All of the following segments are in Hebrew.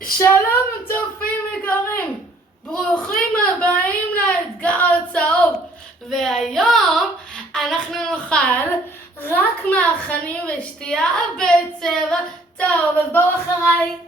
שלום צופים יקרים, ברוכים הבאים לאתגר הצהוב. והיום אנחנו נאכל רק מאכלים ושתייה בצבע צהוב, אז בואו אחריי.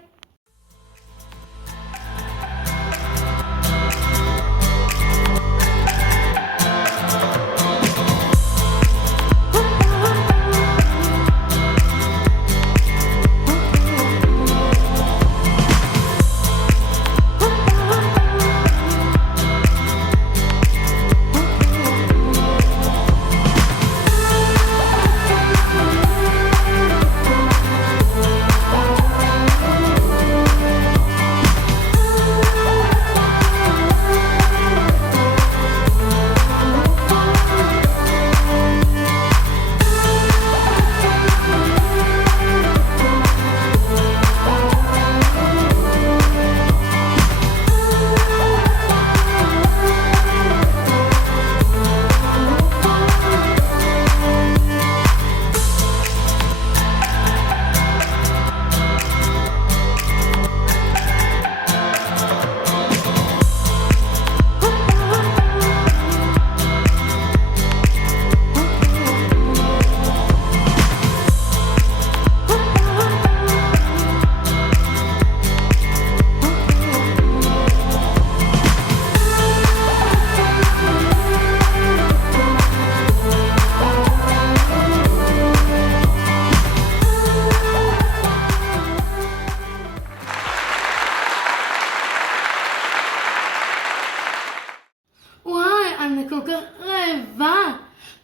אני כל כך רעבה.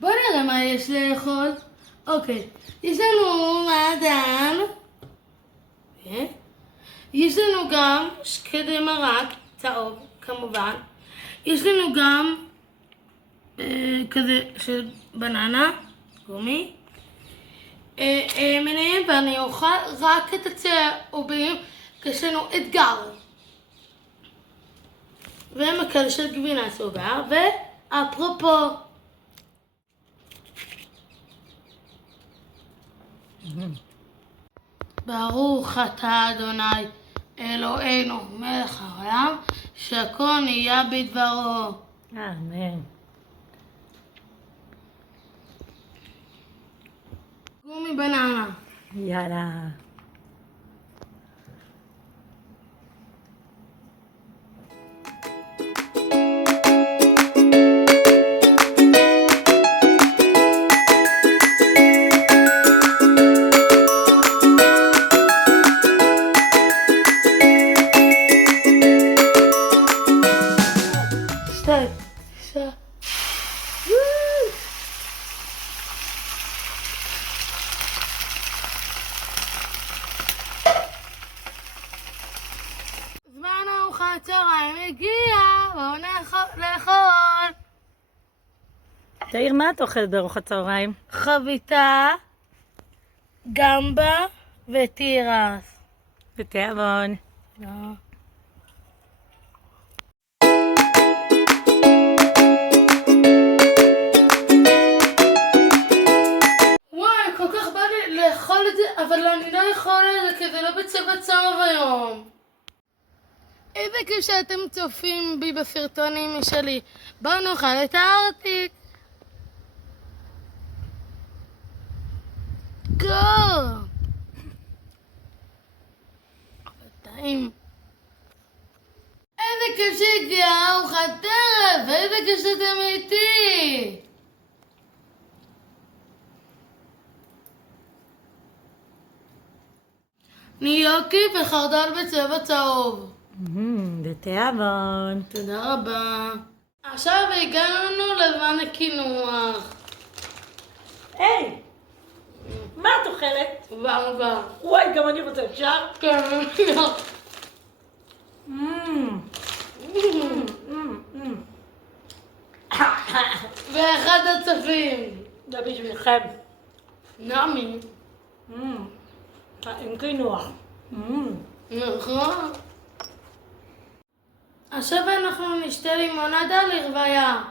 בוא נראה מה יש לאכול. אוקיי, יש לנו מעדן. יש לנו גם שקדי מרק, צהוב כמובן. יש לנו גם כזה של בננה, גומי. מנהים, ואני אוכל רק את הצהובים, יש לנו אתגר. ומקל של גבינה צהובה, ואפרופו. ברוך אתה אדוני אלוהינו מלך העולם, שהכל נהיה בדברו. אמן. גומי בננה. יאללה. זמן ארוחת צהריים הגיע, בואו לאכול. תאיר, מה את אוכלת בארוחת צהריים? חביתה, גמבה ותירס. בתיאבון. לא. וואי, כל כך בא לי לאכול את זה, אבל אני לא יכול את זה כי זה לא בצבע צהוב היום. איזה כיף שאתם צופים בי בסרטונים שלי. בואו נאכל את הארטיק. גו! טעים. איזה כיף שהגיעה ארוחת ערב, איזה כיף שאתם איתי. ניוקי וחרדל בצבע צהוב. בתיאבון. תודה רבה. עכשיו הגענו לזמן הקינוח. היי! מה את אוכלת? במבה. וואי, גם אני רוצה, אפשר? כן, ואחד הצופים. זה בשבילכם. נעמי. עם קינוח. נכון. עכשיו אנחנו נשתה לימונדה לרוויה.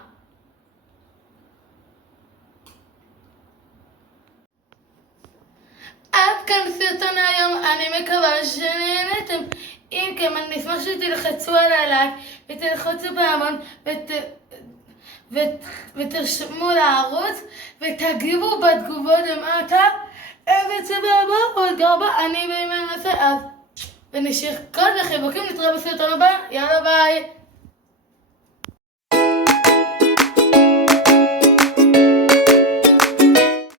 עד כאן סרטון היום, אני מקווה שנהנתם. אם כן, אני אשמח שתלחצו על הלייק ותלחצו בהמון ותרשמו לערוץ ותגיבו בתגובות למטה וסבבה, עוד גרבה, אני בימי נעשה אז ונשאר כל וחיבוקים, נתראה בסרטון הבא, יאללה ביי.